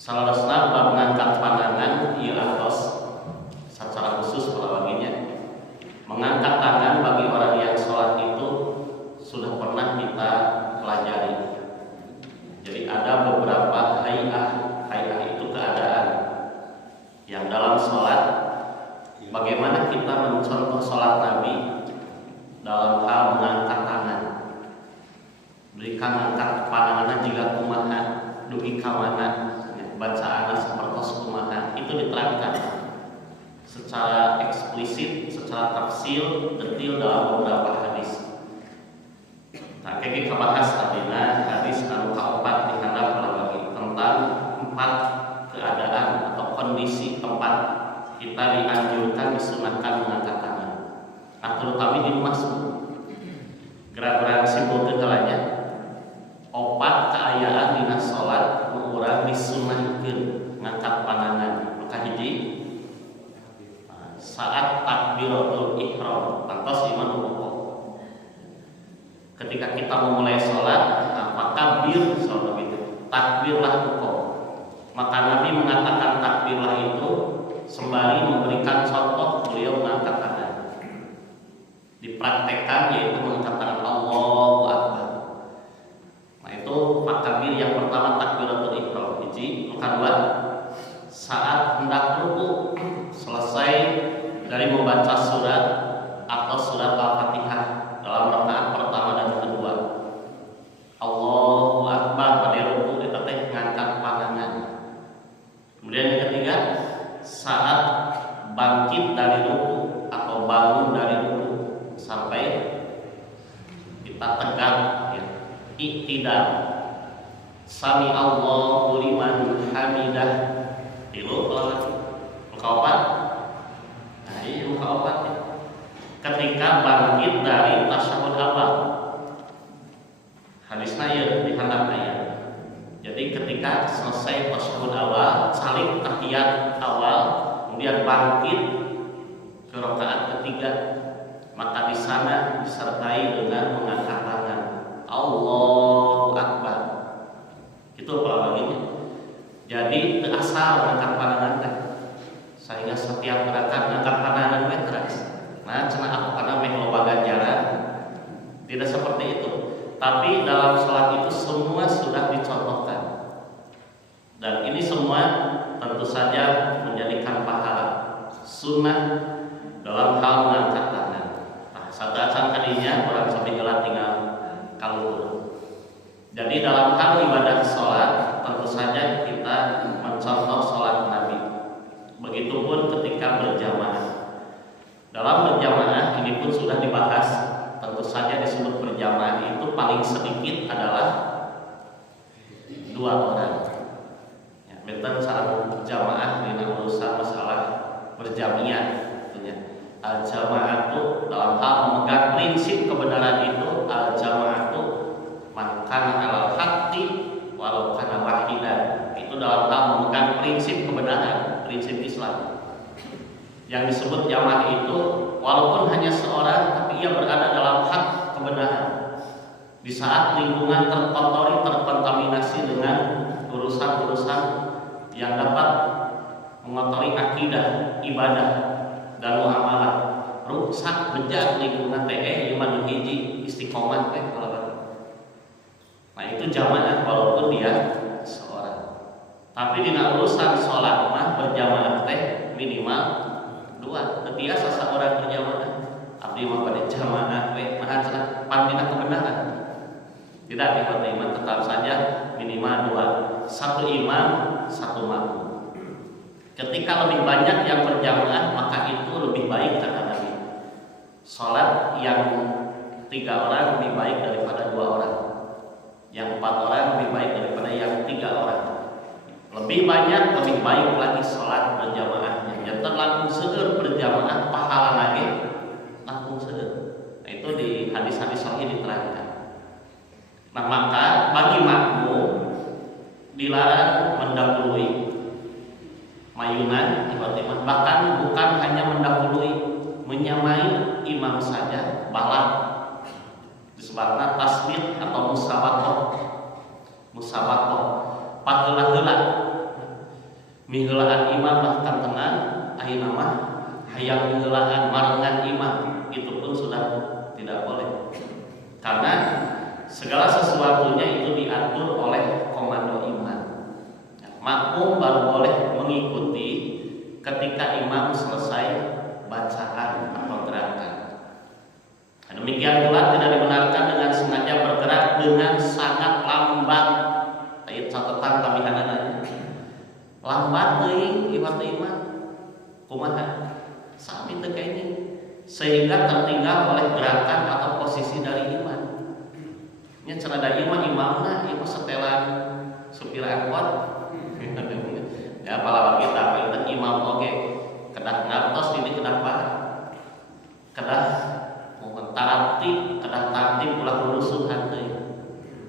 Salasna bab ngangkat pandangan ieu atos secara khusus pelawaginya. Mengangkat tangan bagi orang yang sholat itu sudah pernah kita pelajari. Jadi ada beberapa hayah itu keadaan yang dalam sholat. Bagaimana kita mencontoh sholat Nabi dalam hal mengangkat tangan. Berikan angkat pandangan jika kumaha dugi kamana bacaan sapertos kumaha itu diterangkan secara eksplisit, secara tafsil detail dalam beberapa hadis. Nah, kayak kita bahas tadina hadis anu kaopat dihandap lagi tentang 4 keadaan atau kondisi tempat kita dianjurkan disunahkan mengangkat tangan. Nah, terutama di masjid. Gerak-gerak simpul kegalanya 4 keayaan dina salat nu urang disunahkeun ngangkat pandangan. Maka hiji saat takbiratul ihram tantos iman rukuk. Ketika kita memulai sholat, maka takbir sholat itu takbirlah rukuk. Maka Nabi mengatakan takbirlah itu sembari memberikan contoh beliau mengangkat tangan. Dipraktekkan yaitu mengangkat tangan Allahu Akbar. Nah itu takbir yang pertama takbiratul ihram. Hiji, kedua saat hendak rukuk selesai dari membaca surat atau surat Al-Fatihah dalam rakaat pertama dan kedua. Allahu Akbar pada rukuk kita ngangkat pandangan. Kemudian yang ketiga, saat bangkit dari rukuk atau bangun dari rukuk sampai kita tegak ya, iktidal. Sami Allahu liman hamidah. Tilu kalau ketika bangkit dari tasyahud awal. Hadisna ieu dihandapna ya. Jadi ketika selesai tasyahud awal, saling tahiyat awal, kemudian bangkit ke rakaat ketiga, maka di sana disertai dengan mengangkat tangan. Allahu Akbar. Itu pelawaginya. Jadi teu asal ngangkat pandangan teh. Sehingga setiap gerakan ngangkat pandangan teh terus. Nah, cenah aku karena meh loba ganjaran. Tidak seperti itu. Tapi dalam sholat itu semua sudah dicontohkan. Dan ini semua tentu saja menjadikan pahala sunnah dalam hal mengangkat tangan. Nah, sadasan kadinya orang sampai gelat tinggal kalur. Jadi dalam hal ibadah sholat tentu saja kita mencontoh sholat Nabi. Begitupun ketika berjamaah. Dalam berjamaah ini pun sudah dibahas. Tentu saja disebut berjamaah itu paling sedikit adalah 2 orang. Ya, benten sareng berjamaah di urusan masalah berjamiah. Al-jamaah itu dalam hal memegang prinsip kebenaran itu al-jamaah itu makana alal haqqi walau kana wahidan. Itu dalam hal memegang prinsip kebenaran, prinsip Islam. Yang disebut jamaah itu walaupun hanya seorang tapi ia berada dalam hak kebenaran. Di saat lingkungan terkotori, terkontaminasi dengan urusan-urusan yang dapat mengotori akidah, ibadah dan muamalah, rusak bejat lingkungan teh iman hiji istiqomah teh kalau. Nah itu jamaah walaupun dia seorang. Tapi di urusan sholat mah berjamaah teh minimal 2. Biasa seorang berjamaah. Abdi mah pada jamaah we maha cenah pandina kebenaran. Tidak dibuat imam tetap saja minimal 2. 1 imam, 1 makmum. Ketika lebih banyak yang berjamaah maka itu lebih baik kata Nabi. Salat yang 3 orang lebih baik daripada 2 orang. Yang 4 orang lebih baik daripada yang 3 orang. Lebih banyak, lebih baik lagi salat berjamaahnya. Jantan langsung seueur berjamaah pahala lagi langsung seueur. Nah, itu di hadis-hadis sahih diterangkan. Nah, maka bagi makmum dilarang mendahului mayunan tiba-tiba, bahkan bukan hanya mendahului, menyamai imam saja balak. Disebutna tasbih atau musabaqah. Musabaqah, pageula-geula miheulaan imam bahkan tenang ayeuna mah hayang miheulaan marengan imam, itu pun sudah tidak boleh. Karena segala sesuatunya itu diatur oleh komando imam. Makmum baru boleh mengikuti ketika imam selesai bacaan atau gerakan. Demikian pula tidak dibenarkan dengan sengaja bergerak dengan sangat lambat. Ayat catatan tambahanana. Lambat teuing ibarat imam. Kumaha? Sami teu kayak ini. Sehingga tertinggal oleh gerakan atau posisi dari imam. Nya cenah imamna ieu setelan supir angkot. Ya apalagi kita itu imam oge kedah ngantos ini kedah kedah mohon tarati kedah tartib ulah lurusuhan teh.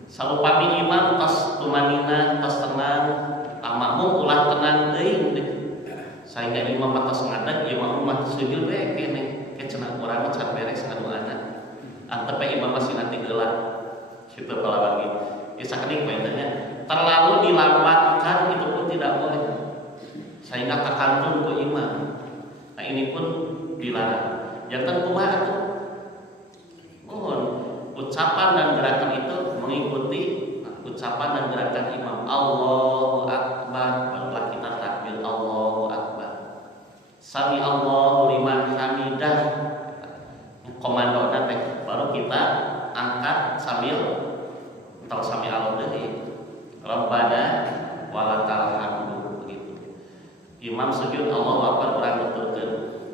Salupami imam tos tumanina tos tenang, makmum ulah tenang teuing deh. Sehingga imam tos ngadeg imam mah sujud we kene ke cenah urang mah can beres ngadoana. Antep imam masih nanti geulak. Kitu palawagi. Ya sakedik pointnya terlalu dilambatkan itu pun tidak boleh. Sehingga terkantun ke imam. Nah ini pun dilarang. Jangan kumaha tuh. Mohon ucapan dan gerakan itu mengikuti ucapan dan gerakan imam. Allahu Akbar, barulah kita takbir Allahu Akbar. Sami Allahu liman hamidah. Komando nanti baru kita angkat sambil atau sami Allah deui. Rabbana walakal hamdu begitu. Imam sujud Allahu Akbar urang nuturkeun.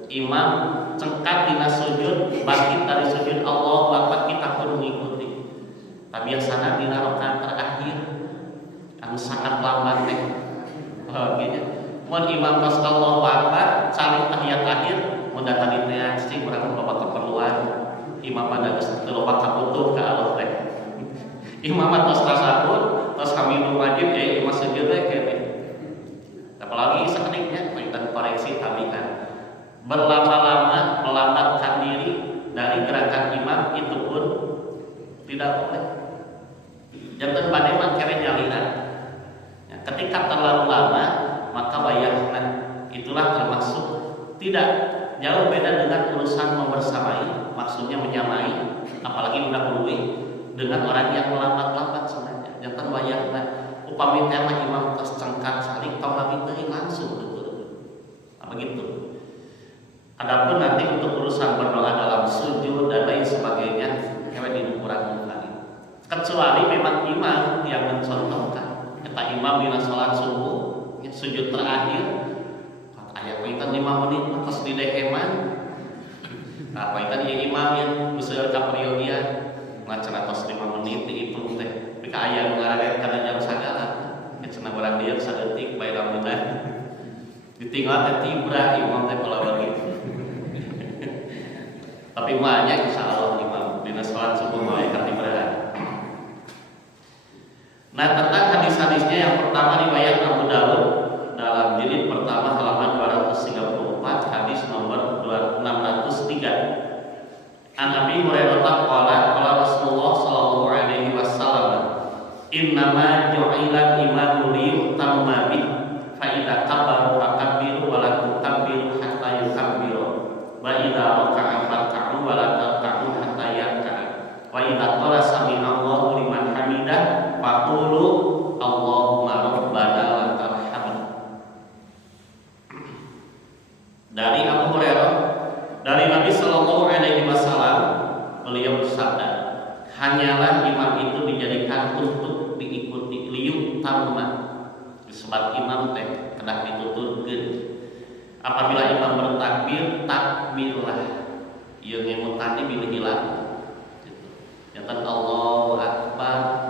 Imam cengkat dina sujud, bangkit dari sujud Allahu Akbar kita pun mengikuti. Biasana dina rakaat terakhir anu sangat lambat teh. Begini. Mun imam tos Allahu Akbar, cari tahiyat akhir, mun datang di teh sing urang loba keperluan. Imam pada geus teu loba kabutuh ka Allah teh. Imam tos tasawuf, tos hamidul wajib imam sujud we kene. Apalagi sakeniknya kita koreksi tambahan. Berlama-lama melambatkan diri dari gerakan imam itu pun tidak boleh. Jangan pada mangkere nyaliran. Ya, ketika terlalu lama maka wayahna itulah termasuk tidak jauh beda dengan urusan membersamai, maksudnya menyamai, apalagi mendahului dengan orang yang melambat-lambat sebenarnya. Jangan wayahna upami tema imam tos cengkat salik tong lami teuing langsung betul. Nah, begitu. Adapun nanti untuk urusan berdoa dalam sujud dan lain sebagainya, hewan dikurang lagi. Kecuali memang imam yang mencontohkan, kata imam dina salat subuh, sujud terakhir, ayat pointan 5 menit, terus di deheman. Nah, pointan ya imam yang usul kapril dia, ngacana tos 5 menit dihitung teh. Pika aya ngaraget kana jam sagala, cenah urang dieu saeutik bae lamunan. Ditinggal teh tibra imam teh palawari. Tapi banyak insyaallah imam dina salat subuh mulai katibra. Nah, tentang hadis-hadisnya yang pertama riwayat Abu Dawud dalam jilid pertama halaman 234 hadis nomor 603. An Abi Hurairah qala Rasulullah sallallahu alaihi wasallam innama ju'ila imamu liyutamma bih fa idza kabaru fakabbiru wa la tukabbiru hatta yukabbiru wa idza raka'a farka'u wa la tarka'u hatta yarka'a wa idza qala sami Allahu liman hamidah faqulu Allahumma rabbana lakal hamd. Dari Abu Hurairah dari Nabi sallallahu alaihi wasallam beliau bersabda, hanyalah imam itu dijadikan untuk diikuti liuk tamma. Sebab imam teh kedah dituturkeun. Apabila imam bertakbir, takbirlah. Ieu ngemut tadi bilih hilang. Gitu. Jangan Allahu Akbar,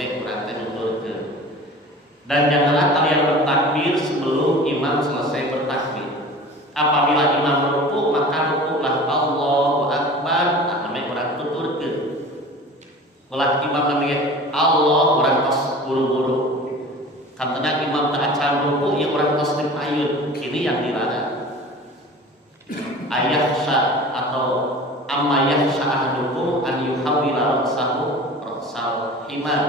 mek urang teh nuturkeun. Dan janganlah kalian bertakbir sebelum imam selesai bertakbir. Apabila imam ruku, maka rukuklah Allahu Akbar, tak mek urang tuturkeun. Ulah imam ngambil Allah urang tos buru-buru. Kantana imam teu acan ruku, ieu urang tos teu payun. Ini yang dilarang. Ayahsa atau amma yahsa ahdukum an yuhawwila ra'sahu ra'sal himar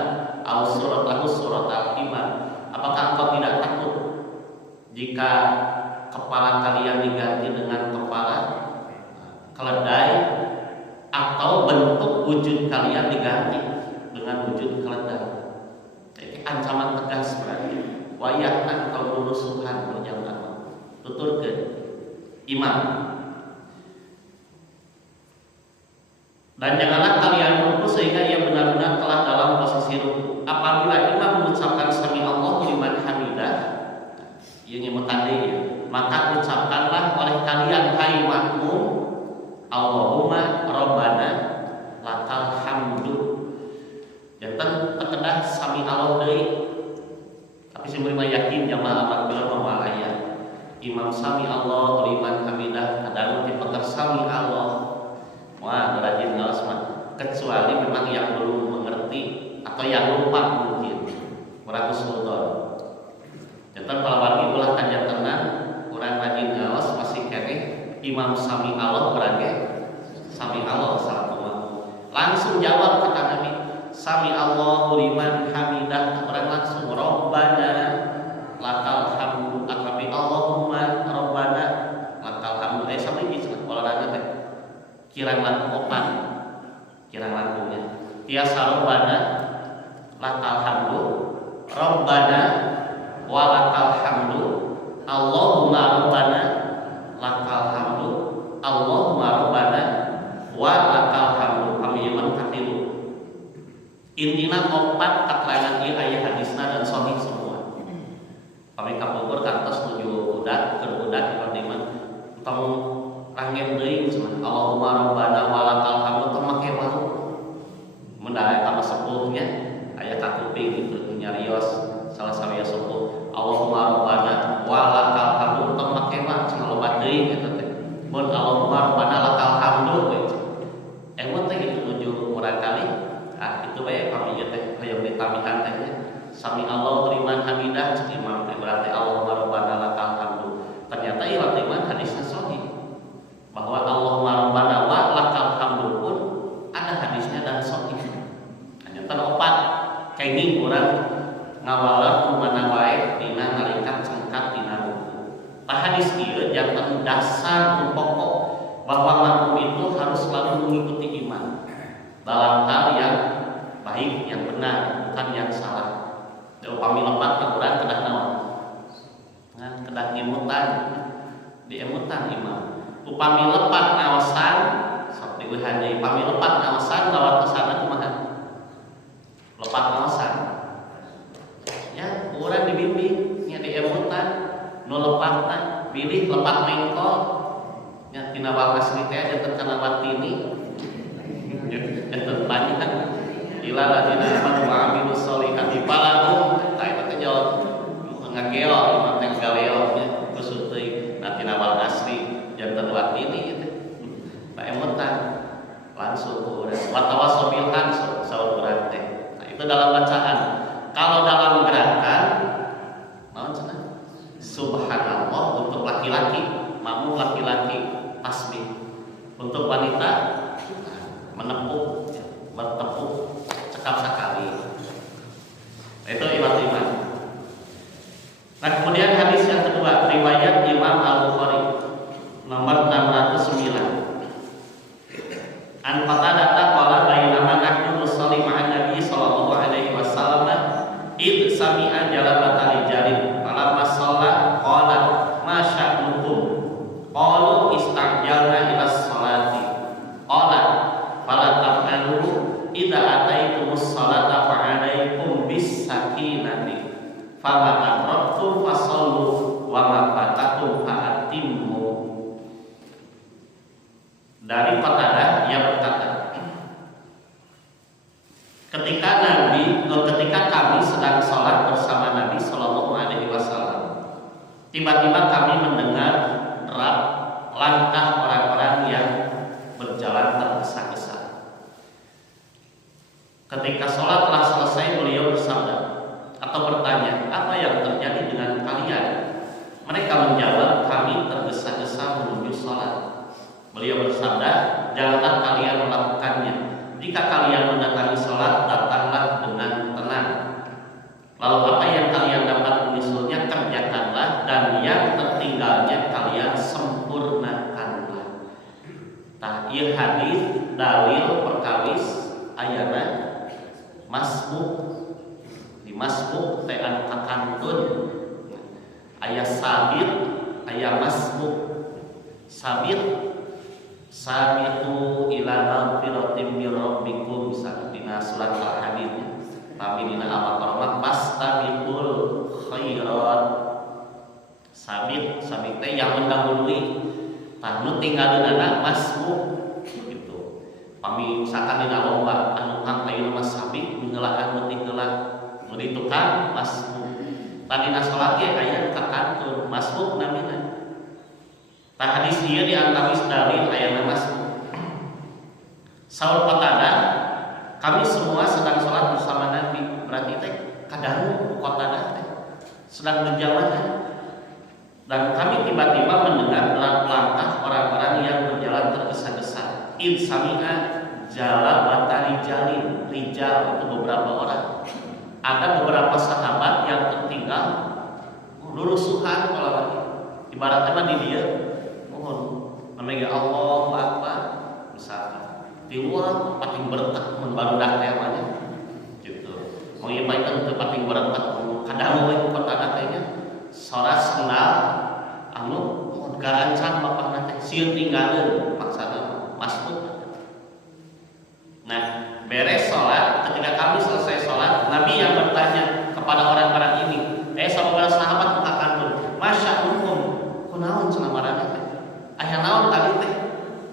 aw suratahu suratal himar. Apakah engkau tidak takut jika kepala kalian diganti dengan kepala keledai, atau bentuk wujud kalian diganti dengan wujud keledai. Ini ancaman tegas berarti. Wayahna atau lulusuhan berjamaah. Tuturkeun imam. Dan janganlah kalian ruku sehingga ia benar-benar telah dalam posisi ruku. Apabila imam mengucapkan sami Allahu liman hamidah, ieu nyemutan deui, maka ucapkanlah oleh kalian hai makmum, Allahumma rabbana lakal hamdu. Janten tekedah sami Allah deui. Tapi sing mah yakin jamaah apabila mah aya imam sami Allah liman hamidah kadang dipeker sami Allah. Wah, rajin ngaos mah, kecuali memang yang belum mengerti atau yang lupa mungkin. Urang sultan. Janten palawargi ulah kanjantenan urang rajin ngaos masih keneh imam sami Allah berage sami Allah salatullah. Langsung jawab kata Nabi, sami Allahu liman hamidah. Urang langsung rabbana lakal hamdu. Akabi Allahumma rabbana lakal hamdu. Sampai gitu olahraga teh. Kirang langkung opat, kirang langkungnya tiasa robbana lakal hamdu, robbana walakal hamdu, Allahumma robbana lakal hamdu, Allahumma robbana walakal hamdu. Kami iman katilu intina opat keterangan ieu aya hadisna dan sahih semua. Kami kapungkur kantos nuju budak keur budak iman tong rangen deui cenah Allahumma rabbana walakal hamdu teu make waru. Mun aya ka sepuhnya aya kakuping gitu nyarios salah satu sepuh Allahumma rabbana walakal hamdu teu make mah cenah loba deui eta teh. Mun Allahumma rabbana lakal hamdu we. Mun teh kitu nuju urang kali itu bae kami ieu teh hoyong ditamihan teh sami Allah liman hamidah cek imam berarti Allahumma rabbana lakal hamdu. Ternyata ieu iman hadisnya sahih bahwa Allahumma rabbana wa lakal hamdu pun ada hadisnya dan sahih. Hanya tan opat kenging urang ngawala kumana wae dina nalika cangkat dina ruku. Tah hadis ieu janten dasar pokok bahwa makmum itu harus selalu mengikuti imam dalam hal yang baik, yang benar, bukan yang salah. Upami lepat urang kedah naon? Kedah ngemutan, diemutan imam. Upami lepat naosan sok dieuhan deui upami lepat naosan lawat kesana kumaha lepat naosan ya urang dibimbing nya diemutan nu lepatna pilih lepat mengkol nya tina wal asli teh janten kana watini janten banyak ila ladina amanu wa amilus sholihati falahum ta eta teh jawab ngageo imam teh galeo nya kusut teuing na tina wal asli jantan watini gitu. Pak emutan langsung urang watawasau bil haq saur urang teh. Nah, itu dalam bacaan. Kalau dalam gerakan naon cenah? Subhanallah untuk laki-laki, makmum laki-laki tasbih. Untuk wanita menepuk, bertepuk cekap sekali. Itu iman. Nah, kemudian hadis yang kedua riwayat Imam Al-Bukhari nomor 609. An Qatadah qala bainama nahnu nusalli ma'an Nabi sallallahu alaihi wasallam id sami'a jalabata rijalin falamma shalla qala ma sya'nukum qalu istajalna ila sholati qala fala taf'alu idza ataitumus sholata fa'alaikum bis sakinati fama adraktum fasallu wa ma fatakum fa'atimmu. Dari Qatadah yang berkata, ketika kami sedang sholat bersama Nabi Shallallahu Alaihi Wasallam, tiba-tiba kami mendengar derap langkah orang-orang yang berjalan tergesa-gesa. Ketika sholat telah selesai, beliau bersabda atau bertanya, apa yang terjadi dengan kalian? Mereka menjawab, kami tergesa-gesa menuju sholat. Beliau bersabda, janganlah kalian melakukannya. Jika kalian mendatangi sholat, datanglah dengan tenang. Lalu apa yang kalian dapat menyusulnya kerjakanlah, dan yang tinggalnya kalian sempurnakanlah. Tah ieu hadis dalil perkawis ayana masbuk. Di masbuk teh anu kakantun. Aya sabit, aya masbuk. Sabit sabiqu ila magfiratin mir rabbikum misalnya dina surat Al-Hadid. Tapi dina Al-Baqarah fastabiqul khairat. Sabit teh yang mendahului. Tah nu tinggalieunana masbuk gitu. Pami misalkan dina lomba anu kang ayeuna mah sabit ngeulaan leutik heula. Nu ditukang masbuk. Tah dina salat ge aya kakantun masbuk namina. Tah hadis ieu diantawis dalil ayana masbuk. Saur Qatadah, kami semua sedang sholat bersama Nabi. Berarti teh kadangu Qatadah teh sedang berjamaah. Dan kami tiba-tiba mendengar langkah orang-orang yang berjalan tergesa-gesa. In sami'a jalabata rijalin. Rijal itu beberapa orang. Ada beberapa sahabat yang tertinggal lurusuhan kalau lagi. Ibaratnya mah di dia mohon namanya Allahu Akbar misalkan di luar pating berkah mun barudak teh mah gitu. Mau ieu mah teh pating berkah kadang we Qatadah teh nya salat sendal anu mun garancan bapakna teh sieun tinggalin maksana masbuk. Nah, beres salat, ketika kami selesai salat, Nabi yang bertanya kepada orang-orang ini, saudara sahabat kakantun, masya'ukum, kunaon cenah marana teh? Aya naon tadi teh?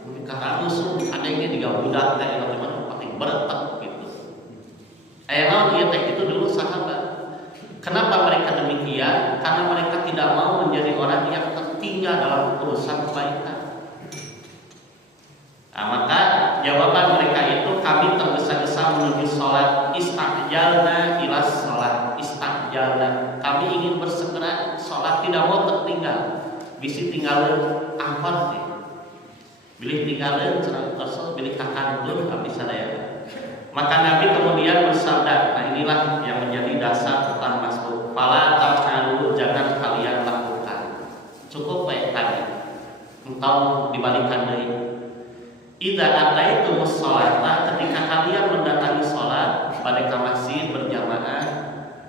Nikah ramusuh, adanya digabudak teh ieu teh pating bertek gitu. Aya naon ieu teh itu dulu sahabat. Kenapa mereka demikian? Karena mereka tidak mau menjadi orang yang tertinggal dalam urusan kebaikan. Nah, maka jawaban mereka itu kami tergesa-gesa menuju sholat. Istajalna ila sholat. Istajalna, kami ingin bersegera sholat, tidak mau tertinggal. Bisi tinggalin angkot nih. Bilih tinggalin cerah kosong, bilih kakandun kami sadaya. Maka Nabi kemudian bersabda, nah inilah yang menjadi dasar tentang masbuk. Fala taf'alu, jangan kalian lakukan. Cukup baik tadi. Entau dibalikan deui. Idza ataitumus sholata, ketika kalian mendatangi sholat pada ka masjid berjamaah,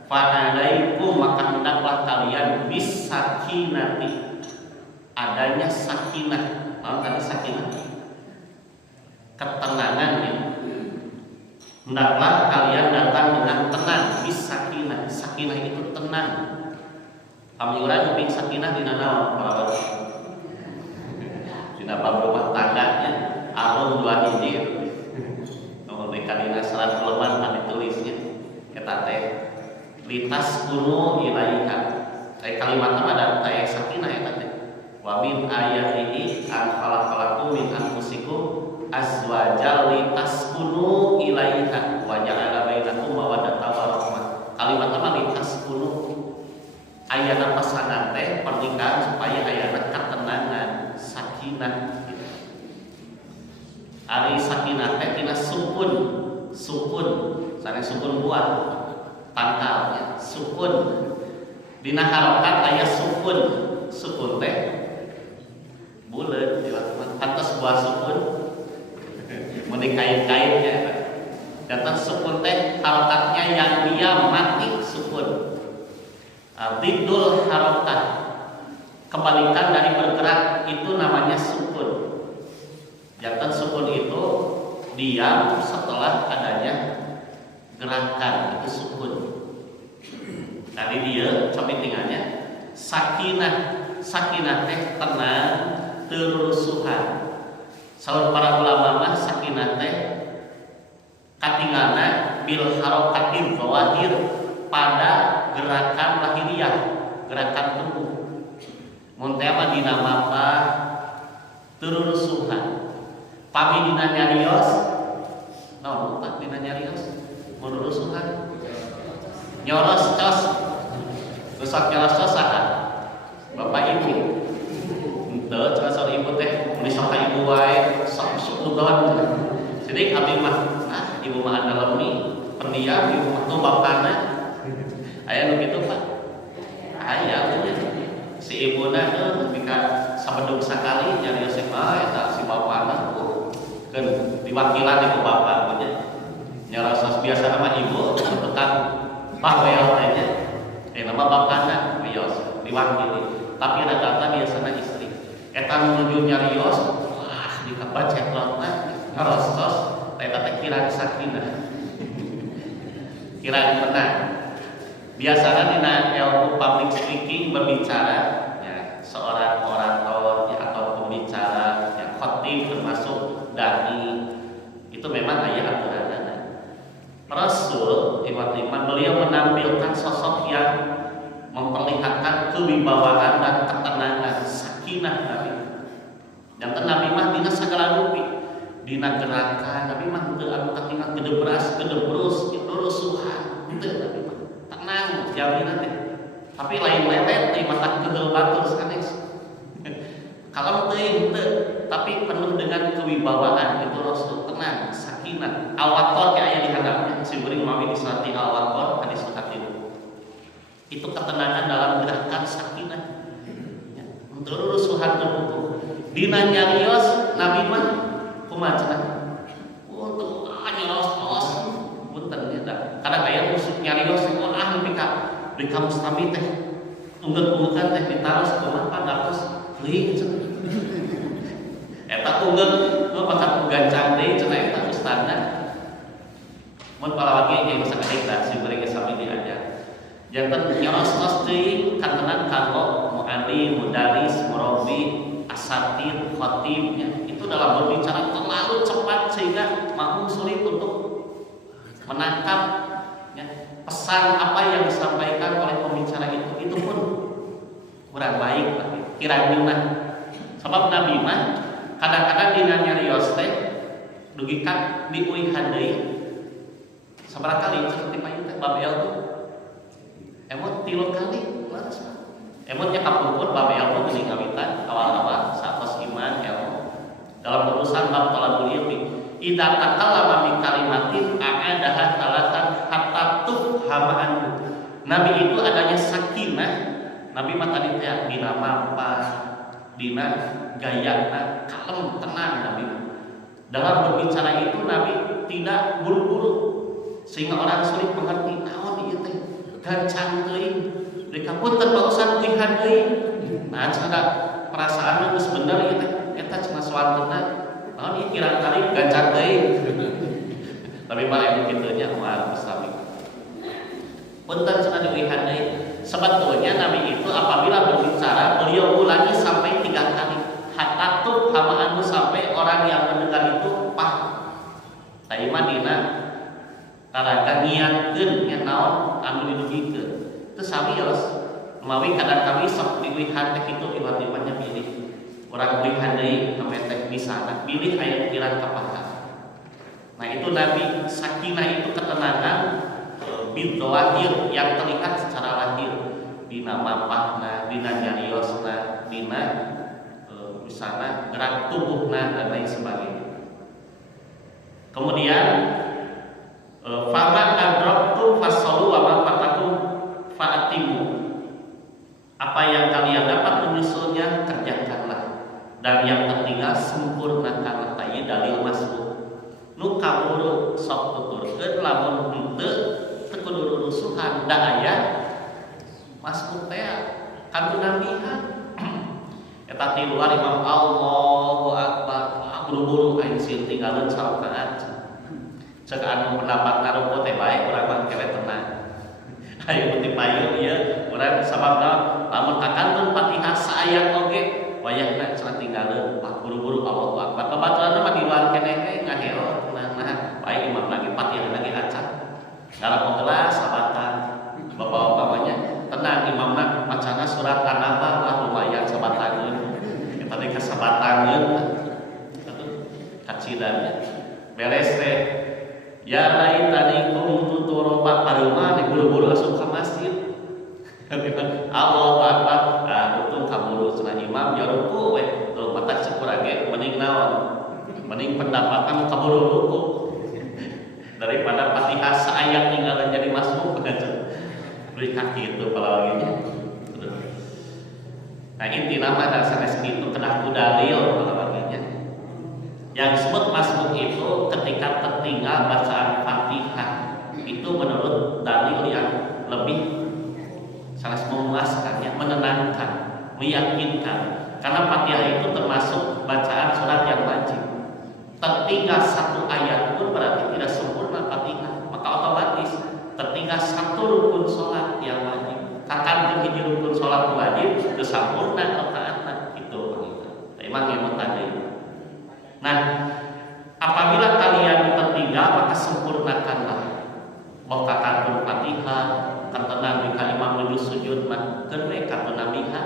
fa'alaikum, maka hendaklah kalian bisakinati, adanya sakinah. Tahu tadi sakinah? Ketenangan ya. Hendaklah kalian datang dengan tenang, bisakinah. Sakinah itu tenang. Kami urang uping sakinah dina naon para dina bab rumah tangganya. Alun 2 hiji nomor dikadina salat keleman kan ditulisnya eta teh litas kunu ilaiha kalimatna ada teh sakinah eta teh wa min ayatihi an khalaqalakum min anfusikum azwajal litas kunu ilaiha wa ja'ala bainakum mawaddatan wa rahmah. Kalimatna mah litas kunu ayana pasangan teh pernikahan supaya ayana ketenangan sakinah. Ari sakinah teh tina sukun, sanes sukun buah pangkalnya sukun. Dina harokat aya sukun teh buleut dilakukan atas buah sukun meni kain-kainnya. Datang sukun teh harokatnya yang dia mati sukun. Didul harokat kebalikan dari bergerak itu namanya sukun. Jantan sukun itu diam setelah adanya gerakan, itu sukun. Tadi dia capitingannya sakinah teh tenang, terusuhan. Saur para ulama mah sakinah teh katingalna bil harokatin zawahir, pada gerakan lahiriah, gerakan tubuh. Mun teh mah dina mapa terusuhan. Pami dina nyarios, naon tak dina nyarios, menurusuhan, nyoros cos, rusak nyoros cos saha, bapak ibu, ente cosor ibu teh, misal ibu wae, sok suudon, jadi kami mah, ibu mah dalam mi, pendiam, ibu mah tuh bapana, ayah begitu pak, ayah bener, si si ibuna ketika sabedug sakali nyarios eta si bapana kan diwakilan itu bapak gitu nyarosos biasa nama ibu tekan bawel aja nama bapana bios diwakili tapi rata-rata biasanya istri eta menuju nyarios wah dikabat ceklotna ngarosos eta teh kirang sakinah kirang menang biasanya dina ilmu public speaking berbicara ya, seorang orator ya, atau pembicara ya, khotib termasuk dai itu memang ayat aturanana. Rasul iman beliau menampilkan sosok yang memperlihatkan kewibawaan dan ketenangan sakinah Nabi. Yang Nabi mah dina sagala rupi dina gerakan Nabi mah teu anu katingal gedebras gedebrus rusuhan teu Nabi mah tenang jaminan teh tapi lain lelet teh mata keheul batur sanes kalau teuing teu tapi penuh dengan kewibawaan itu Rasul tenang sakinah al-waqar aya di hadapnya sibeuring mawi disati al-waqar hadis hatimu itu ketenangan dalam gerakan sakinah ya untuk rusuhan terbutuh dina nyarios Nabi mah kumaha cenah untuk nyarios punten eta kadang aya musuh nyarios wah nepi ka mustami teh unggeut-unggeut teh ditaros kumaha padatos leuwih cenah eta unggeut nu bakat gancang deui cenah eta ustadna mun palawaki jeung sakadengna sibeureung sami diajar janten nyaros teuing kantenan kanggo muallim mudaris murabi asatir khatibnya itu dalam berbicara terlalu cepat sehingga makmum sulit untuk menangkap ya, pesan apa yang disampaikan oleh pembicara itu pun kurang baik kira-kira sebab Nabi mah kadang-kadang dina nyarios teh dugi ka diuihan deui sabaraha kali seperti payung teh babel tuh emot 3 kali laras emotnya kapungkur babel tuh geuning ngawitan awal-awal satos iman ilmu dalam urusan bab talabul ilmi idza takallama bi kalimatin a'adaha talatan hatta tufhaman Nabi itu adanya sakinah Nabi mah tadi teh dina mampah dina gayana kalem tenang Nabi dalam berbicara itu Nabi tidak buru-buru sehingga orang sulit mengerti naon ieu teh gancang teuing mereka pun terpausan uihan deui nah cara perasaan geus bener ieu teh eta cenah swantuna naon ieu kirang kali gancang deui tapi balik kitu nya moal sami punten cenah diuihan deui sebetulnya Nabi itu apabila berbicara beliau ulangi sampai 3 kali hatta tuh hama anu sampai orang yang mendengar itu paham tadi mah dina taraga ngiatkeun nya naon anu didugikeun teu samios mawi kadang kami sok diuihan teh kitu iwat-iwatnya pilih urang uihan deui sampai teh bisana pilih aya kirang kapaham nah itu Nabi sakinah itu ketenangan bidlahir yang terlihat secara lahir dina mampahna dina nyariosna dina misalnya gerak tubuhna dan lain sebagainya kemudian faman adraktu fasallu wa ma fatakum fa'atimu apa yang kalian dapat menyusulnya kerjakanlah dan yang tertinggal sempurnakanlah tanya dalil masuk nu kaburu sok tuturkeun lamun henteu teu kudu rusuhan da aya masuk teh kanu nambihan eta ti luar Imam Allahu Akbar buru-buru aing sieun tinggalin sarakaat cek anu pendapat ngarumput teh bae urang mah kewe tenang aya putih payun ieu urang sababna lamun kakanten Fatihah saayat oge wayahna cenah tinggalin buru-buru Allahu Akbar babaturanna mah di luar keneh ngahero nah bae imam lagi Fatihah lagi acak dalam kelas sabatan bapak-bapaknya tenang imamna macana surat An-Naba lah lumayan sabatangeun eta teh kasabatangeun kacidannya beres teh ya laitani kuntu turoba pareuma di buru-buru asup ka masjid Allahu Akbar untung kaburu cenah imam ya ruku we tuh mata syukur age mending naon mending pendapatan kaburu ruku daripada Fatihah saayat tinggalan jadi masmuk beri kaki itu kalau lagi. Kemudian faman adraktu fasallu wa ma fatakum fa'atimu apa yang kalian dapat menyusulnya kerjakanlah dan yang tertinggal sempurnakanlah tanya dalil masuk nu kaburu sok tuturkeun lamun kakanten Fatihah saayat tinggalan jadi masmuk. Dari pada Fatihah saayat tinggalan jadi masmuk. Kemudian Nah inti nama dasar itu kena dalil kalau baginya. Yang disebut masbuk itu ketika tertinggal bacaan Fatihah itu menurut dalil yang lebih sangat memuaskan, ya, menenangkan, meyakinkan. Karena Fatihah itu termasuk bacaan surat yang wajib. Tertinggal satu ayat pun berarti tidak sempurna Fatihah, maka otomatis tertinggal satu rukun sholat yang wajib. Kapan hiji rukun sholat wajib sudah sempurna rakaatna itu memang yang tadi. Nah, apabila kalian tertinggal maka sempurnakanlah. Mau kakantun Fatihah, kantenan di kalimat menuju sujud mah kedua kantun nabiha.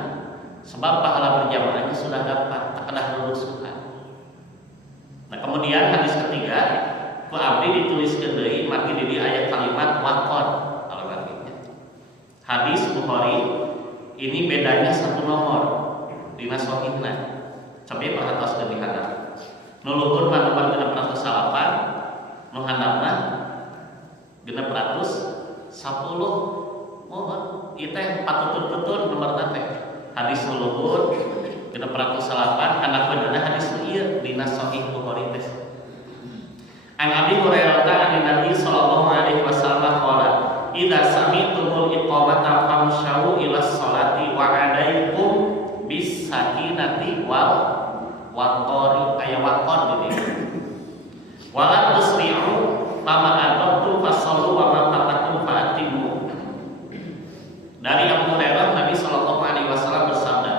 Sebab pahala berjamaahnya sudah dapat, tak ada rusuhan. Nah kemudian hadis ketiga, ku abdi dituliskeun deui maki di ayat kalimat waqad kalau artinya. Hadis Bukhari ini bedanya satu nomor dina sahihna. Coba perhatikan di hadap. Nu luhur mah nomor 608, nu handapna 610. Mohon ieu teh patutur-tutur nomor teh. Hadis nu luhur 608 kana beunana hadis ieu dina sahih Bukhari teh. An Abi Hurairah an Nabi sallallahu alaihi wasallam qala idza sami'tumul iqamata famshaw ila sholati wa alaikum bis sakinati wal waqari aya waqar gitu. Wala tusri'u fama adabtu fasallu wa ma fatakum fa'timu. Dari Abu Hurairah Nabi sallallahu alaihi wasallam bersabda,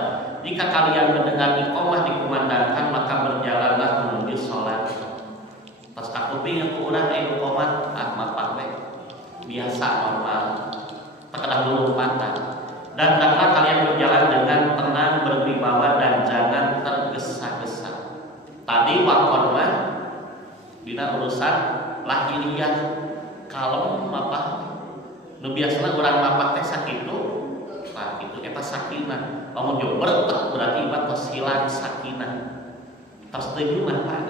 jika kalian mendengar iqamah dikumandangkan maka berjalanlah menuju sholat. Pas aku pingin ke urang iqamah maaf we biasa normal, tak ada dulu mata. Dan hendaklah kalian berjalan dengan tenang berwibawa dan jangan tergesa-gesa. Tadi waqar mah dina urusan lahiriah kalem apa nu biasana urang mapak teh sakitu. Nah itu eta sakinah. Lamun jo bertek berarti ibarat tos hilang sakinah. Tos teu mah Pak.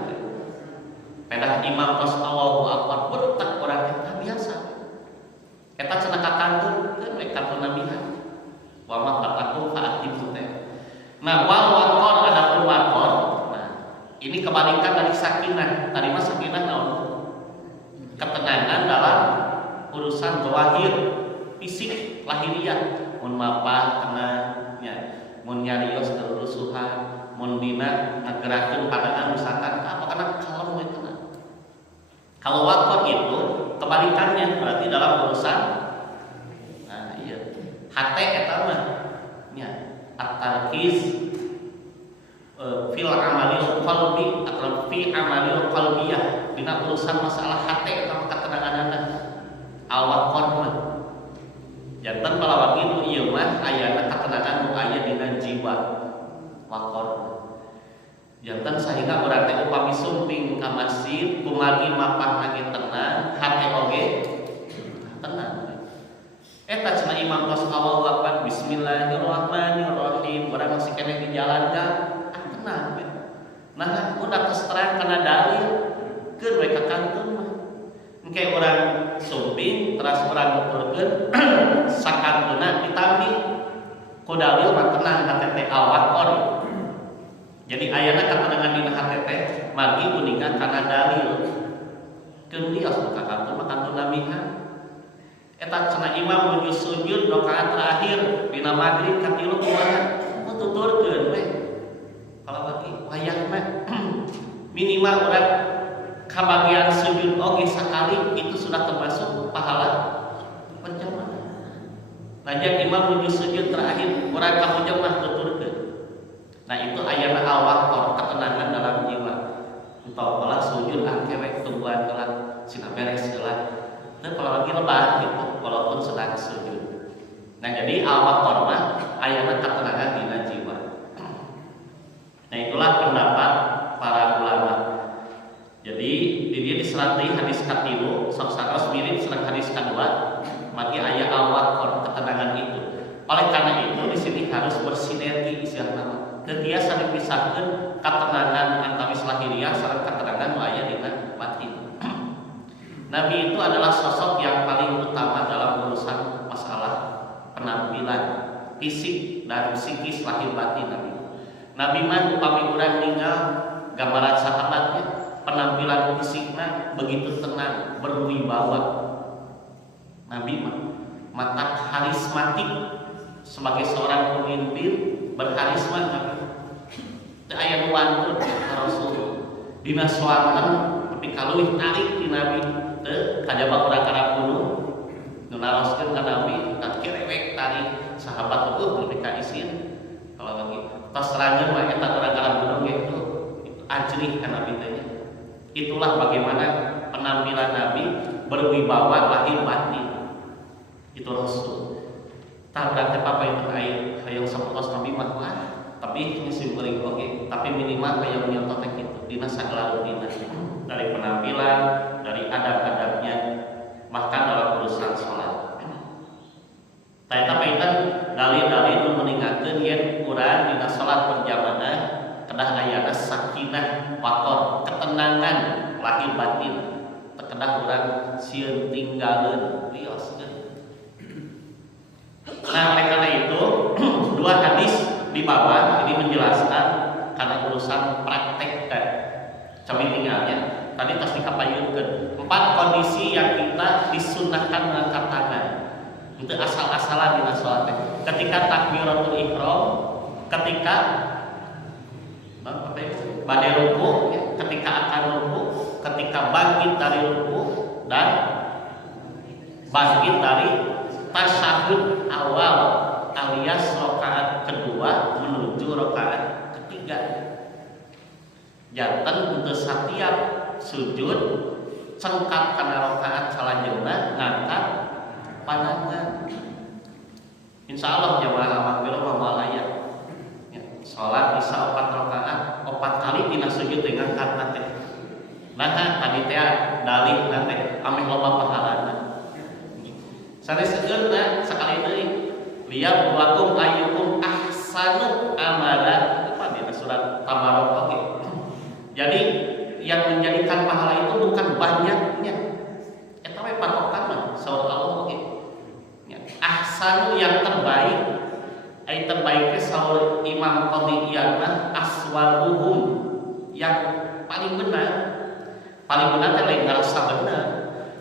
Pedah imam tos Allahu Akbar bertek urang teh biasa. Eta cenah kakantun keun we kantun nabiha. Wa ma fataku fa'atimu teh. Nah wal waqar adapun waqar. Nah ini kebalikan dari sakinah. Tadi mah sakinah naon? Ketenangan dalam urusan zahir, fisik, lahiriah. Mun mapah kena nya, mun nyarios kerusuhan, mun dina ngagerakeun pandangan misalkan apa kana kalem we kena. Kalau waqar itu kebalikannya berarti dalam urusan nah iya hate eta mah nya at-tarkiz fil amalil qalbi atau fi amalil qalbiyah dina urusan masalah hate eta mah ketenanganna al-waqar mah janten palawan itu ieu mah ayana ketenangan nu aya dina jiwa waqar janten sahingga urang teh upami sumping ka masjid kumargi mapah lagi tenang hate oge tenang eta cenah imam tos Allahu Akbar bismillahirrahmanirrahim urang masih keneh di jalan ka tenang we nah udah tos terang kana dalil keur we ka kantun mah engke urang sumping teras urang nuturkeun sakantuna ditambi ku dalil mah tenang hate teh al-waqar. Jadi ayana ketenangan dina hate teh margi kuningan kana dalil. Keun dios buka kantun mah kantun nabiha. Eta cenah imam menuju sujud rakaat terakhir dina maghrib katilu kumaha? Mun tuturkeun we. Kalau bagi wayah mah minimal urang kabagian sujud oge sakali itu sudah termasuk pahala penjamaah. Lajang imam menuju sujud terakhir urang kamujeng mah tuturkeun. Nah itu ayana al-waqar ketenangan dalam jiwa. Entah pola sujud angkewek tungguan kelak sina beres heula. Teu lagi lebat gitu walaupun sedang sujud. Nah jadi al-waqar mah ayana ketenangan dina jiwa. Nah itulah pendapat para ulama. Jadi dia diserati hadis katilu saksara mirip serang hadis kadua maki aya al-waqar ketenangan itu. Oleh karena itu di sini harus bersinergi istilah nama. Tiasa dipisahkan ketenangan antawis lahiriah sareng keterangan nu aya dina batin. Nabi itu adalah sosok yang paling utama dalam urusan masalah penampilan. fisik dan psikis lahir batin Nabi. Nabi mah upami urang ninggal gambaran sahabatnya, penampilan fisiknya begitu tenang, berwibawa. Nabi mata karismatik sebagai seorang pemimpin, berkarisma Nabi. Teu aya nu wantun ka Rasul. Dina swanten tapi kaluih tarik di Nabi teu kajaba urang kana gunung. Nu naroskeun ka Nabi, tak kirewek tarik sahabat itu lebih ka isin. Kalau lagi tos serangan mah eta urang kana gunung gitu. Itu ajrih ka Nabi teh. Itulah bagaimana penampilan Nabi berwibawa lahir batin. Itu Rasul. Tak berarti apa itu hayang sapotos Nabi mah wah, tapi ini simpuling oke. Tapi minimal hayang nyontot gitu. Dina sagala dina dari penampilan, dari adab-adabnya, bahkan dalam urusan sholat. Taeta paitan dalil-dalil nu meningatkeun yen urang dina sholat berjamaah kedah ayana sakinah, waqar, ketenangan lahir batin. Kedah urang sieun tinggalkeun rioskeun. Nah, oleh karena itu dua hadis di bawah ini menjelaskan karena urusan praktek cami tinggalnya. Tadi tos dikapayunkeun 4 kondisi yang kita disunnahkan mengangkat tangan. Itu asal-asalan dina salat. Ketika takbiratul ihram, ketika bade ruku, ketika akan ruku, ketika bangkit dari ruku dan bangkit dari tasyahud awal alias rakaat kedua menuju rakaat ketiga. Janten untuk setiap sujud cengkat kana rakaat salanjutna ngangkat pandangan. Insyaallah jamaah maghfirah wa layak. Ya, salat Isya 4 rakaat 4 kali dina sujud dengan ngangkat teh. Nah, tadi teh dalih teh ameh loba pahalana. Saneskeunna sakali deui liya lakum ayyukum ahsanu amala itu mah dina surat Tabarok oke. Jadi yang menjadikan pahala itu bukan banyaknya. Eta we patokan mah saur Allah oke. Ya, ahsanu yang terbaik. Ai terbaiknya saur Imam Qadhi Iyad mah aswabuhum yang paling benar. Paling benar teh lain ngarasa benar.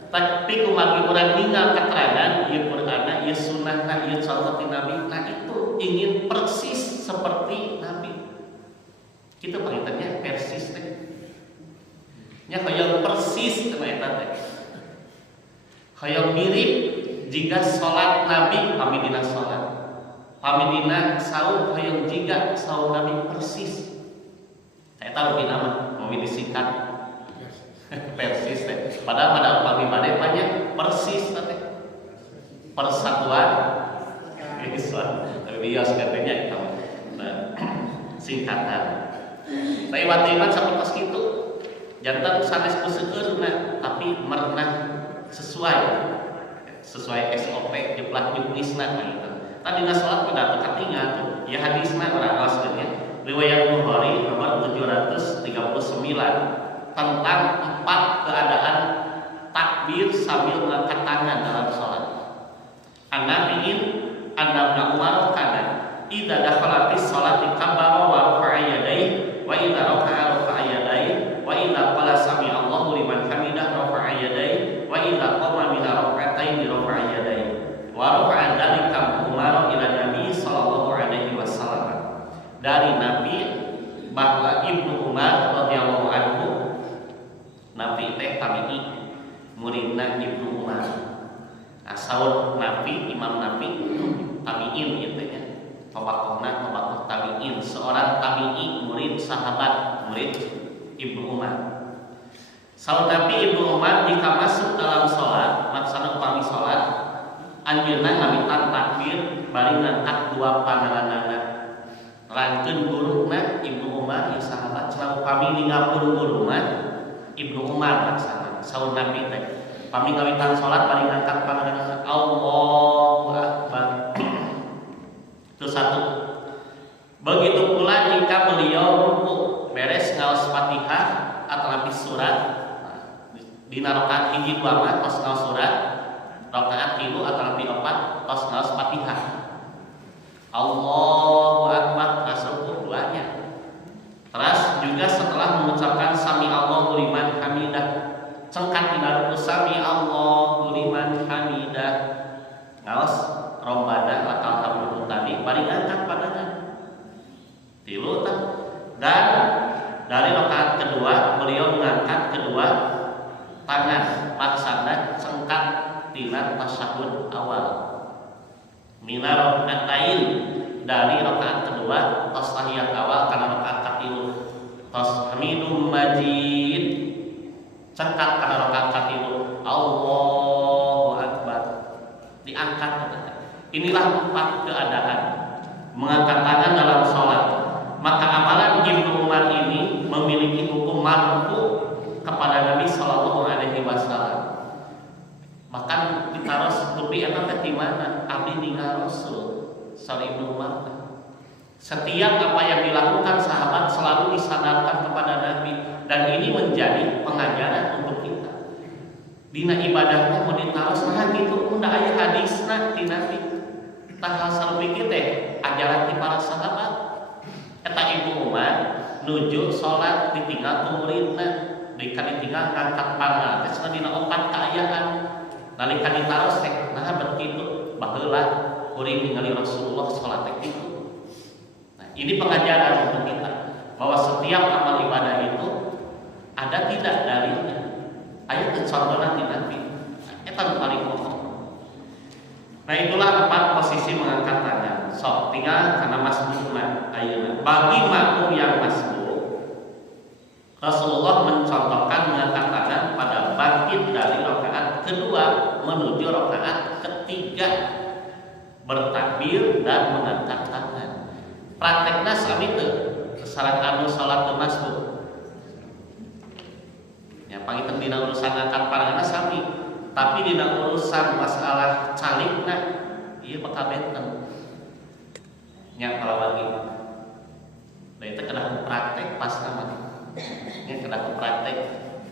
Tapi kumagi urang ninggal keterangan ieu Qur'anna, ieu sunnahna, ieu contoh ti Nabi, nah itu ingin persis seperti Nabi. Kita pengintannya persis teh. Nya hayang persis teh eta teh. Hayang mirip jika salat Nabi pami dina salat. Pami dina saum hayang jiga saum Nabi persis. Eta rugi nama, mau disingkat persis teh. Padahal pagi bade banyak persis teh. Persatuan Islam. Tapi bias katanya itu. Nah, singkatan. Tapi watiman sapertos kitu. Jantan sanes kuseukeurna tapi merenah sesuai SOP jeplak juknisna gitu. Tadi salat pada katingan tuh. Ya hadisna urang alaskeunnya. Riwayat Bukhari nomor 739 tentang 4 keadaan takbir sambil mengangkat tangan dalam sholat. An-Nabi'in An-Nabna Umar kana idza dakhalatis sholati kabbara wa rafa'a yadayhi wa idza raka'a rafa'a yadayhi wa idza qala sami Allahu liman hamidah rafa'a yadayhi wa idza qama min rak'atayn rafa'a yadayhi wa rafa'a dzalika Umar ila Nabi sallallahu alaihi wasallam. Dari Nabi bahwa Ibnu Umar radhiyallahu anhu Nabi teh tabi'i muridna Ibnu Umar. Asal Nabi Imam Nabi tabi'in gitu ya. Tobakoh tabi'in, seorang tabi'i murid sahabat murid Ibnu Umar. Saur Nabi Ibnu Umar jika masuk dalam sholat, maksana upami sholat, anjeunna ngamitan takbir bari ngangkat 2 pandanganna. Rangkeun guruna Ibnu Umar ieu sahabat cenah upami ninggalkeun guruna Ibnu Umar maksana saur Nabi teh pami ngawitan salat bari ngangkat pandangan Allahu Akbar. Itu satu. Begitu pula jika beliau ruku beres ngaos Fatihah atau lapis surat dina rakaat hiji 2 mah tos ngaos surat, rakaat 3 atau lapis 4 tos ngaos Fatihah. bari ngangkat pandangan. Tilu tah. Dan dari rakaat kedua beliau mengangkat kedua tangan laksana sengkat tina tasyahud awal. Mina rakaatain dari rakaat kedua tos tahiyat awal kana rakaat katilu. Tos hamidum majid sengkat kana rakaat katilu. Allahu akbar. Diangkat. Inilah 4 keadaan mengangkat tangan dalam sholat. Maka amalan Ibnu Umar ini memiliki hukum marfu kepada Nabi Shallallahu Alaihi Wasallam. Bahkan ditaros tepi eta teh di mana? Abdi ninggal Rasul sallallahu Ibnu Umar. Setiap apa yang dilakukan sahabat selalu disandarkan kepada Nabi, dan ini menjadi pengajaran untuk kita. Dina ibadahnya mau ditaros nah gitu, udah aya hadisna ti Nabi. Tah asal pikir teh ajaran ti para sahabat. Eta Ibnu Umar nuju salat ditinggal ku muridna, dika ditinggal ngangkat pangan teh cenah dina 4 kaayaan. Nalika ditaros teh nah begitu baheula kuring ningali Rasulullah salat teh kitu. Nah, ini pengajaran untuk kita bahwa setiap amal ibadah itu ada tidak darinya. Aya teu contohna ti Nabi. Eta paling pokok. Nah, itulah 4 posisi mengangkat tangan. Sok tinggal karena masbuk ayeuna. Bagi makmum yang masbuk, Rasulullah mencontohkan mengangkat tangan pada bangkit dari rakaat kedua menuju rakaat ketiga, bertakbir dan mengangkat tangan. Praktekna sami teu salat anu salat teu masbuk. Ya pangitan dina urusan angkat pandanganna sami, tapi dina urusan masalah calikna ieu bakal benten. Nya kalawan ieu. Da itu kena praktek pas nama. Nya kena praktek.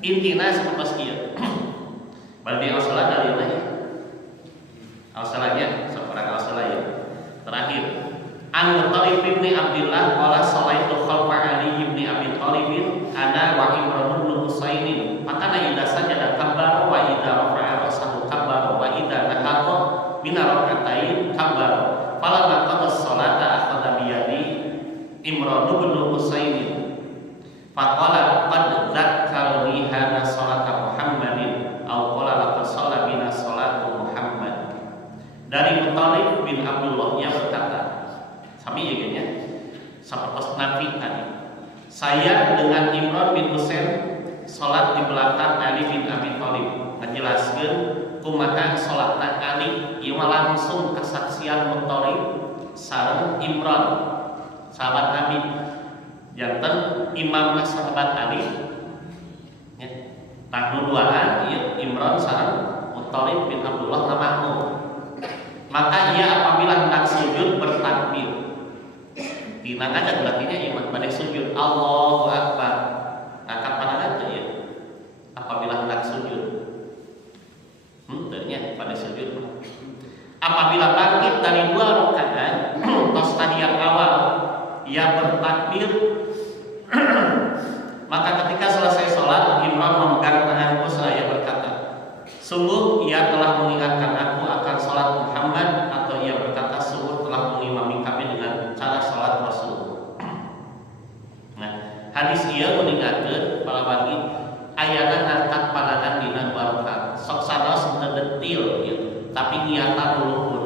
Intina sapertos kieu. Berarti ausalah dari lain. Ausalahnya saperang ausalah ya. Terakhir, An Muthalib bin Abdullah qala sallaitu khalfa Ali bin Abi Thalib ana wa Imran bin Husain. Maka idza sajada kabbara wa idza rafa'a ra'sahu kabbara wa idza nahada min rak'atain kabbara. Falamma qada as-salata akhadha bi yadi Imran bin Husain. Faqala qad dzakkarni hadha salata Muhammadin aw qala laqad shalla bina salatu Muhammad. Dari Muthalib bin Abdullah yang berkata, sami ya ganya, sapertos Nabi tadi. Saya dengan Imran bin Husain salat di belakang Ali bin Abi Thalib. Ngajelaskeun kumaha salatna Ali, ieu langsung kesaksian Muthalib sareng Imran, sahabat Nabi. Janten imam sahabat Ali. Ya. Tah duaan ieu Imran sareng Muthalib bin Abdullah makmum. Maka ia apabila hendak sujud bertakbir. Dina ada berartinya imam pada sujud Allahu Akbar. Angkat pandangan teh ya. Apabila hendak sujud. Tanya pada sujud. Apabila bangkit dari 2 rakaat tos tahiyat awal ia bertakbir. Maka ketika selesai sholat Imran memegang tanganku seraya berkata, sungguh ia telah mengingatkan aku akan sholat Muhammad, atau ia berkata sungguh telah mengimami kami dengan cara sholat Rasul. Nah, hadis ia mengingatkan para bagi ayana ngangkat pandangan dina 2 rakaat. Sok sanos teu detil ya, tapi niatan luhur.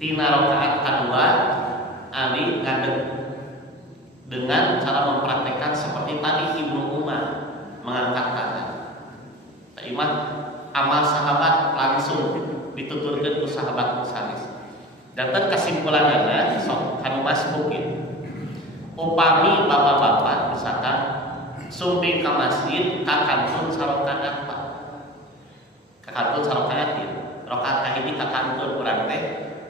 Dina rakaat kedua Ali ngadeg dengan cara mempraktekkan seperti tadi Ibnu Umar mengangkat tangan. Imam amal sahabat langsung dituturkeun ku sahabat sanes. Danten kesimpulanana sok kanu masbuk ieu. Upami bapak-bapak misalkan sumping ka masjid kakantun sarakaat Pak. Kakantun sarakaat ieu. Rakaat kahiji kakantun urang teh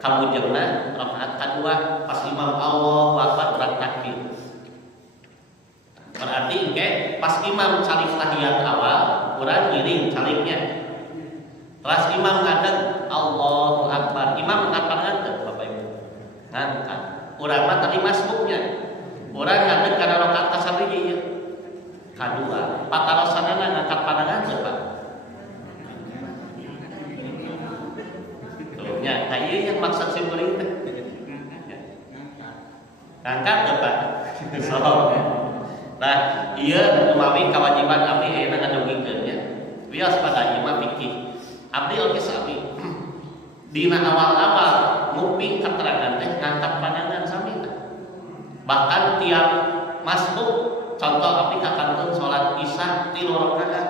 kamujengna rakaat kadua pas imam Allahu Akbar urang takbir. Berarti pas imam calik tahiyat awal, urang ngiring caliknya. Terus imam ngadeg Allahu Akbar. Imam ngangkat ngantep Bapak Ibu. Ngangkat. Urang mah tadi masbuknya. Urang ngadeg kana rakaat kasabiji ieu. Kadua. Patarosanana ngangkat pandangan teu Pak. Tuh nya, ieu yang maksud simkuring teh. ngangkat tuh Pak. So, nah iya umawi kewajiban abdi ayeuna ngadugikeun nya. Wios pada ieu mah fikih. Abdi oge sami. Dina awal-awal nguping keterangan teh ngangkat pandangan sami. Bahkan tiap masbuk contoh abdi kakankeun salat Isya 3 rakaat.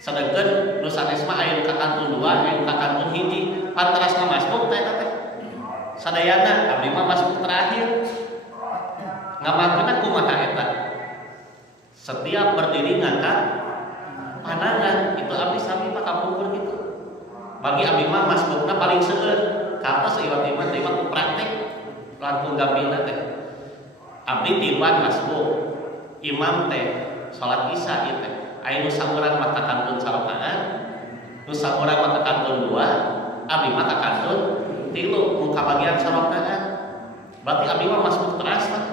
Sedangkan nu sanes mah aya kakantun 2, aya kakantun 1. Panterasna masbuk teh eta teh. Sadayana abdi mah masbuk terakhir. Ngamakeunna kumaha eta? Setiap berdiri ngangkat pandangan, itu abdi sami mah kapungkur gitu. Bagi abdi mah masbukna paling seueur. Karena seiwat iman teh mah praktek langkung gambina teh. Abdi tiluan masbuk. Imam teh salat Isya ieu teh. Aya nu saurang mah kakantun 3 rakaat, nu saurang mah kakantun 2, abdi mah kakantun 3 mun kabagian 3 rakaat. Berarti abdi mah masbuk teras lah.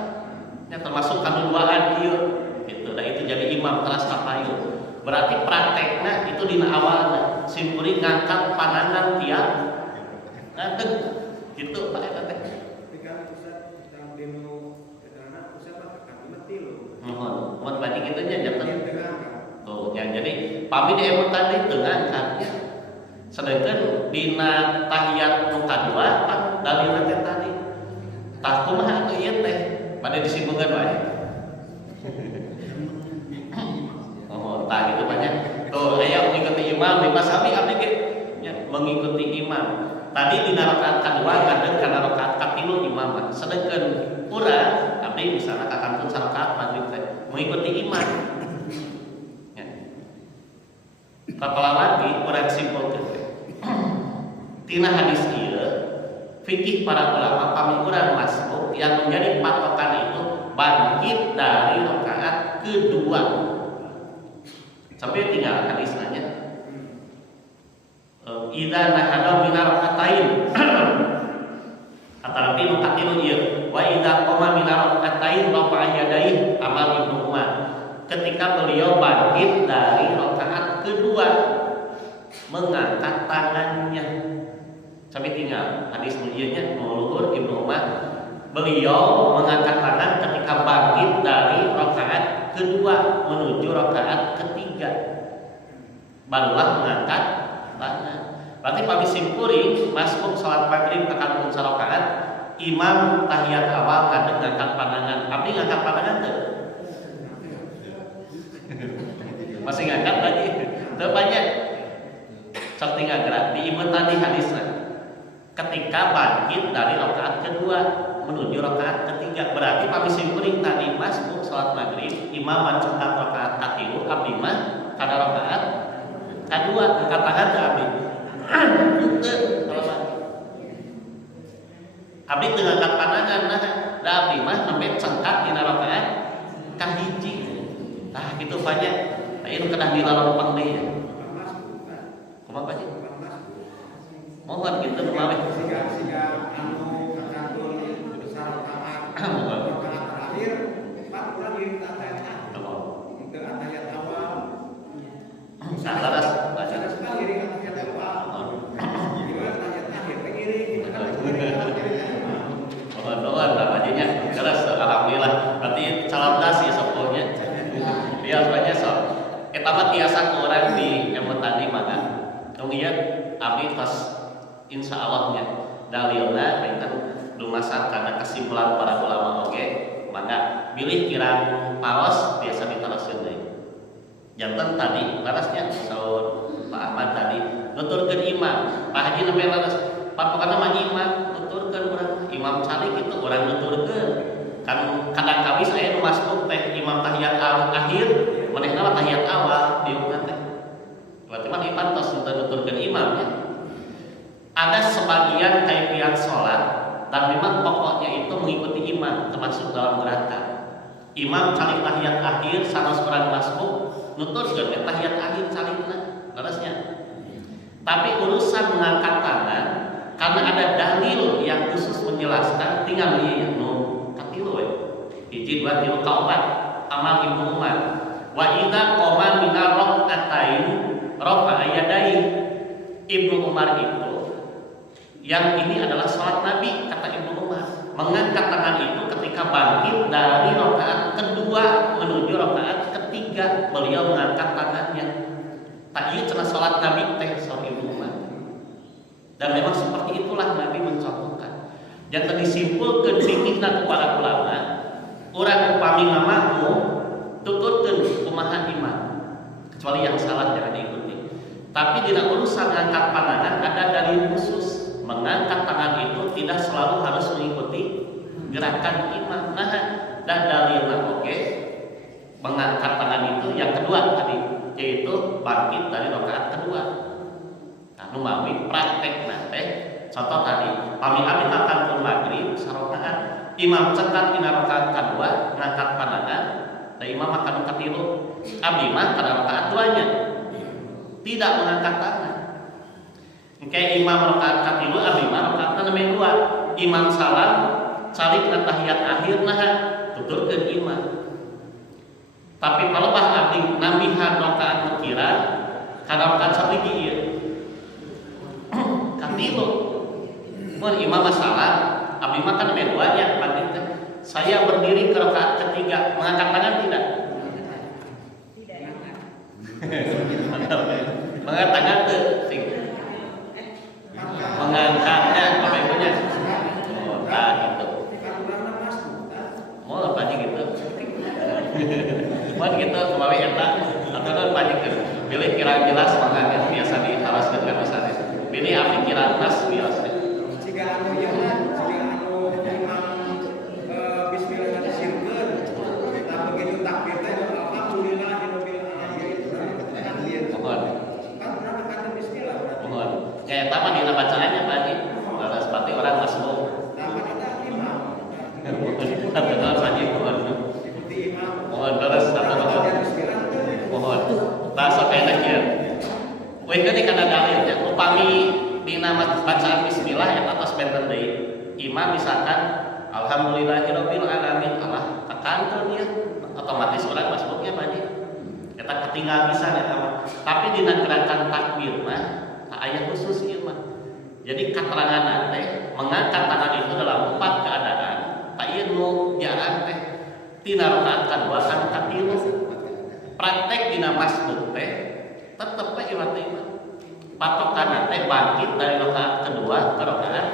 Ya termasuk kanuduaan ieu gitu. Da itu jadi imam teras kapayun. Berarti praktekna itu dina awalna simkuring ngangkat pandangan tiap ngadeg gitu Pak eta teh. Ketika Ustaz sedang demo keterangan Ustaz mah kakantun 3. Mun badi kitu nya janten. Tuh, ya jadi pami di emu tadi teu ngangkat. Sedangkan dina tahiyat nu kadua kan dalilna teh tadi. Tah kumaha atuh ieu teh? Pada disibukkan wae. Oh, tah gitu banyak. Tuh, aya mengikuti imam di masami abdi ge nya mengikuti imam. Tadi dina rakaat kadua ngadeg kana rakaat katilu imam. Sedangkan urang abdi misalna kakantun 3 rakaat maghrib teh mengikuti imam. Ya. Kapala lagi urang simpulkeun teh. Tina hadis ieu fikih para ulama pami urang masbuk yang menjadi patokan itu bangkit dari rakaat kedua. Sampai tinggal hadis nanya. Idza nahada min rakaatain. Atarapi nu katilu ieu. Wa idza qama min rakaatain rafa'a yadayhi amal Ibnu Umar. Ketika beliau bangkit dari rakaat kedua mengangkat tangannya. Sampai tinggal hadis mulianya luhur Ibnu Umar, beliau mengangkat tangan ketika bangkit dari rakaat kedua menuju rakaat ketiga, barulah mengangkat tangan. Berarti pami simpuri masbuk salat maghrib kakantun 3 rakaat, imam tahiyat awal kadang ngangkat pandangan. Abdi ngangkat pandangan teu? Masih ngangkat lagi? Teu banyak. Sok tinggal gerak di imam tadi hadisna. Ketika bangkit dari rakaat kedua menuju rakaat ketiga, berarti pami simkuring tadi masbuk salat maghrib imam mencetak rakaat katilu abdi mah kada rakaat kadua angkat tangan teh abdi teu kalau abdi teu ngangkat pandangan nah da abdi mah nembe cengkat dina rakaat kahiji. Tah kitu banyak aya nu kedah dilalempang deui. Kumaha Pak? Mohon gitu mah Sehingga anu kakantun 3 rakaat terakhir 4 bulan di tahiyat. Itu tahiyat awal. Salah baca sekali di tahiyat awal. Di tahiyat akhir ngiri. Mohon lah bajunya. Keras alhamdulillah. Berarti salam das ya soponya. Dia banyak sok. Eta mah tiasa ku urang di emu tadi mah. Kemudian abdi tos insyaallah nya dalilna enten lumasan karena kesimpulan para ulama oge maka bilih kirang paos biasa diteruskeun deui. Janten tadi larasnya saur Pak Ahmad tadi nuturkeun imam, Pak Haji nembe laras patokanna mah imam nuturkeun urang imam calik itu urang nuturkeun. Kan kadang kawis aya nu masbuk teh imam tahiyat akhir, manehna mah tahiyat awal diukna teh. Berarti mah ipantos nuturkeun imam ya. Ada sebagian kaifiat sholat dan memang pokoknya itu mengikuti imam termasuk dalam gerakan. Imam calik tahiyat akhir sanes urang masbuk nuturkeun tahiyat akhir calikna larasnya. Tapi urusan mengangkat tangan karena ada dalil yang khusus menjelaskan tinggal ieu nu katilu we. 1 2 3 4 amal Ibnu Umar. Wa idza qama min rakaatain rafa'a yadayhi. Ibnu Umar itu yang ini adalah sholat Nabi kata Ibnu Umar, mengangkat tangan itu salat Nabi teh sorry umat. Dan memang seperti itulah Nabi mencontohkan. Yang disimpulkeun fikihna ku para ulama, urang upami ngamamu tututkeun kumaha imam. Kecuali yang salah jangan diikuti. Tapi dina urusan ngangkat pandangan ada dalil khusus. Mengangkat tangan itu tidak selalu harus mengikuti gerakan imam. Nah, dan dalilnya oke. Mengangkat tangan itu yang kedua tadi, yaitu bangkit dari rakaat kedua. Anu mawi praktek nate. Contoh tadi, pami abi akan maghrib sarokaat, imam cekat dina rakaat kedua ngangkat pandangan, dan imam akan katilu. Abi mah pada rakaat duanya tidak mengangkat tangan. Kayak imam rakaat katilu, abi mah rakaat nomor dua. Imam salam, cari tahiyat akhir nah tuturkeun imam. Tapi kalau abdi nambihan rakaat mukira, kana rakaat sabigi ieu. Katilu. Mun imam salam, abdi mah kan nomor dua nya, berarti saya berdiri ke rakaat ketiga, mengangkat tangan tidak? Mengangkat tangan tuh, mengangkatnya apa itunya? Oh, tak gitu. Mau apa aja gitu? Mau gitu, kemarin eta atau non banyak gitu. Pilih kira jelas mengangkat biasa diharuskan kan misalnya. Pilih api kira nas biasa. Jika anu jangan, jika anu imam bismillah disirkeun, tak begitu takbir teh alhamdulillah rabbil alamin. Mohon. Kan pernah kata bismillah. Mohon. Kayak taman dina bacaannya Pak Haji. Kalau seperti orang masuk. Taman itu imam. Betul saja mohon. Ikuti imam. Mohon terus satu mohon. Bahasa pendek ya. Weh kan kana dalil ya. Upami dina bacaan bismillah eta tos benten deui. Imam misalkan alhamdulillahirabbil alamin Allah tekankeun ya. Otomatis orang masuknya Pak Haji. Eta ketinggal bisa eta mah. Tapi dina gerakan takbir mah tak aya khusus ieu mah. Jadi keterangan teh mengangkat tangan itu dalam 4 keadaan. Tak ieu nu jarang teh. Tina rakaat kadua kan katilu. Praktek dina masbuk teh tetep we iwat imam. Patokan teh bangkit dari rakaat kedua ke rakaat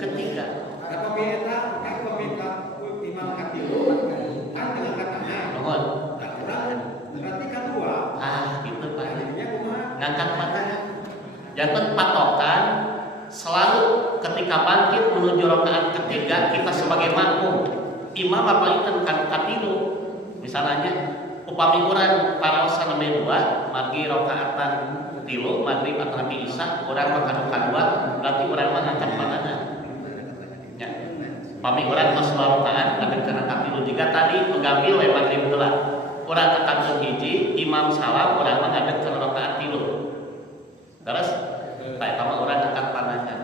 ketiga. Apabila eta apabila imam katilu kan dengan katanya. Mohon. Berarti kedua. Gitu Pak. Artinya kumaha? Ngangkat pandangan. Jangan patokan selalu ketika bangkit menuju rakaat ketiga kita sebagai makmum. Imam apa itu kan katilu. Misalnya upami urang paraosan nomor 2 margi rakaatan tilu maghrib atau nabi isya urang makan kadua berarti urang mengangkat pandangan. Ya. Upami urang tos rakaat tapi kana katilu juga tadi menggambil we maghrib heula. Urang kakangkeun hiji, imam salam urang ngadeg kana rakaat tilu. Terus ta eta mah urang angkat pandangan.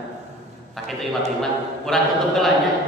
Tak kitu imam urang tutup heula nya